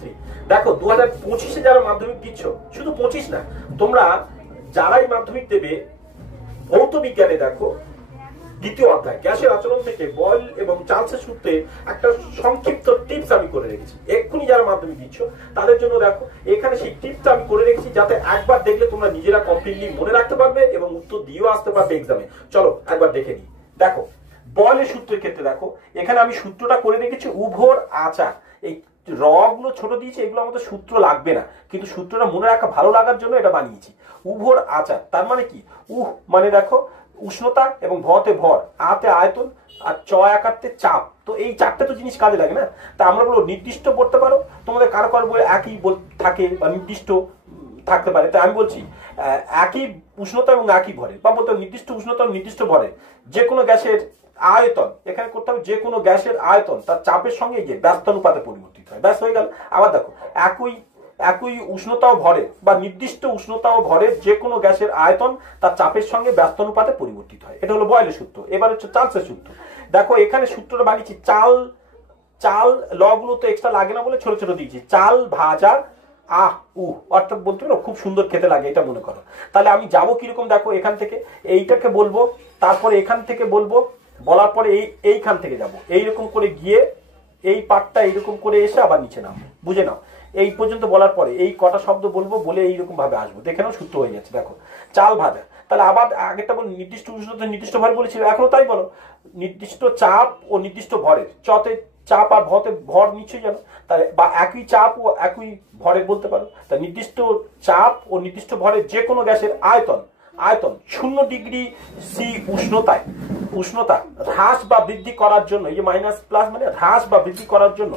Three. দেখো 2025-এ যারা মাধ্যমিক দিচ্ছ, শুধু 25 না, তোমরা যারাই মাধ্যমিক দেবে ভৌত বিজ্ঞানে দেখো দ্বিতীয় অধ্যায় গ্যাসের আচরণ থেকে বয়েল এবং চার্লসের সূত্রে একটা সংক্ষিপ্ত টিপস আমি করে রেখেছি। এক্ষুনি যারা মাধ্যমিক দিচ্ছ তাদের জন্য দেখো এখানে সেই টিপসটা আমি করে রেখেছি, যাতে একবার দেখলে তোমরা নিজেরা কমপ্লিটলি মনে রাখতে পারবে এবং উত্তর দিয়েও আসতে পারবে এক্সামে। চলো একবার দেখে নিই। দেখো বয়েলের সূত্রের ক্ষেত্রে দেখো এখানে আমি সূত্রটা করে রেখেছি উভর আচার। এই র গুলো ছোট দিয়েছি, এগুলো আমাদের সূত্র লাগবে না, কিন্তু সূত্রটা মনে রাখা ভালো লাগার জন্য এটা বানিয়েছি। উভর আচার তার মানে কি? মানে দেখো উষ্ণতা এবং ভতে ভর, আতে আয়তন আর চ আকারতে চাপ। তো এই চারটে তো জিনিস কাজে লাগে না। তা আমরা বলবো নির্দিষ্ট বলতে পারো, তোমাদের কারো কারো বলে একই থাকে বা নির্দিষ্ট থাকতে পারে। তাই আমি বলছি একই উষ্ণতা এবং একই ভরে, বা বলতে নির্দিষ্ট উষ্ণতা এবং নির্দিষ্ট ভরে যে কোনো গ্যাসের আয়তন, এখানে করতে হবে যে কোনো গ্যাসের আয়তন তার চাপের সঙ্গে গিয়ে ব্যস্তানুপাতে পরিবর্তিত হয়। ব্যাস হয়ে গেল। আবার দেখো একই উষ্ণতা ও ভরে বা নির্দিষ্ট উষ্ণতা ও ভরের যে কোনো গ্যাসের আয়তন তার চাপের সঙ্গে ব্যস্তানুপাতে পরিবর্তিত হয়। এটা হলো বয়েলের সূত্র। এবার হচ্ছে চার্লসের সূত্র। দেখো এখানে সূত্রটা বানিয়েছি, চাল ল গুলো তো এক্সট্রা লাগে না বলে ছোট ছোট দিয়েছি। চাল ভাজা অর্থাৎ বলতে পারো খুব সুন্দর খেতে লাগে, এটা মনে করো। তাহলে আমি যাবো কিরকম, দেখো এখান থেকে এইটাকে বলবো, তারপরে এখান থেকে বলবো, বলার পরে এইখান থেকে যাব, এইরকম করে গিয়ে এই পার্টটা এইরকম করে এসে আবার নিচে নামবো। বুঝে নাও, এই পর্যন্ত বলার পরে এই কটা শব্দ বলবো, বলে এইরকম ভাবে আসবো। দেখে নাও সূত্র হয়ে যাচ্ছে। দেখো চাল ভাজা, তাহলে আবার আগেরটা বল নির্দিষ্ট উষ্ণতা নির্দিষ্ট ভর বলেছিল, এখনো তাই বলো। নির্দিষ্ট চাপ ও নির্দিষ্ট ভরের, চতে চাপ আর ভতে ভর নিশ্চয়ই জানো, তাহলে বা একই চাপ ও একই ভরের বলতে পারো। তা নির্দিষ্ট চাপ ও নির্দিষ্ট ভরের যে কোনো গ্যাসের আয়তন 0 ডিগ্রি সি উষ্ণতা হ্রাস বা বৃদ্ধি করার জন্য, এই যে মাইনাস প্লাস মানে হ্রাস বা বৃদ্ধি করার জন্য,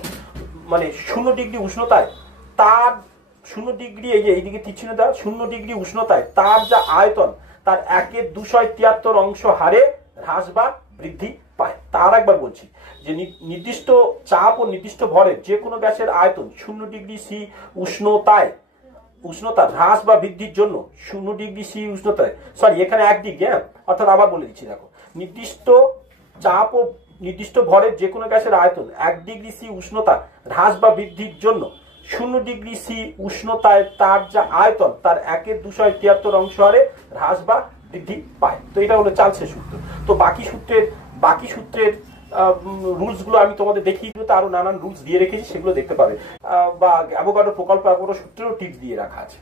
মানে 0 ডিগ্রি উষ্ণতায় তার 0 ডিগ্রি, এই যে এইদিকে তীর দেওয়া, 0 ডিগ্রি উষ্ণতায় তার যা আয়তন তার 1/273 অংশ হারে হ্রাস বা বৃদ্ধি পায়। তার একবার বলছি যে নির্দিষ্ট চাপ ও নির্দিষ্ট ভরের যে কোনো গ্যাসের আয়তন 0 ডিগ্রি সি উষ্ণতা হ্রাস বা বৃদ্ধির জন্য 0 ডিগ্রি সি উষ্ণতায়, সরি এখানে 1 ডিগ্রি, অর্থাৎ আবার বলে দিচ্ছি, দেখো নির্দিষ্ট চাপ ও নির্দিষ্ট ভরের যে কোনো গ্যাসের আয়তন 1 ডিগ্রি সি উষ্ণতা হ্রাস বা বৃদ্ধির জন্য 0 ডিগ্রি সি উষ্ণতায় তার যা আয়তন তার 1/273 অংশ হারে হ্রাস বা বৃদ্ধি পায়। তো এটা হলো চার্লসের সূত্র। তো বাকি সূত্রের রুলস গুলো আমি তোমাদের দেখিয়ে দিতে আরো নানান রুলস দিয়ে রেখেছি, সেগুলো দেখতে পাবে। বা অ্যাভোগাড্রো প্রকল্প সূত্রেরও টিপস দিয়ে রাখা আছে।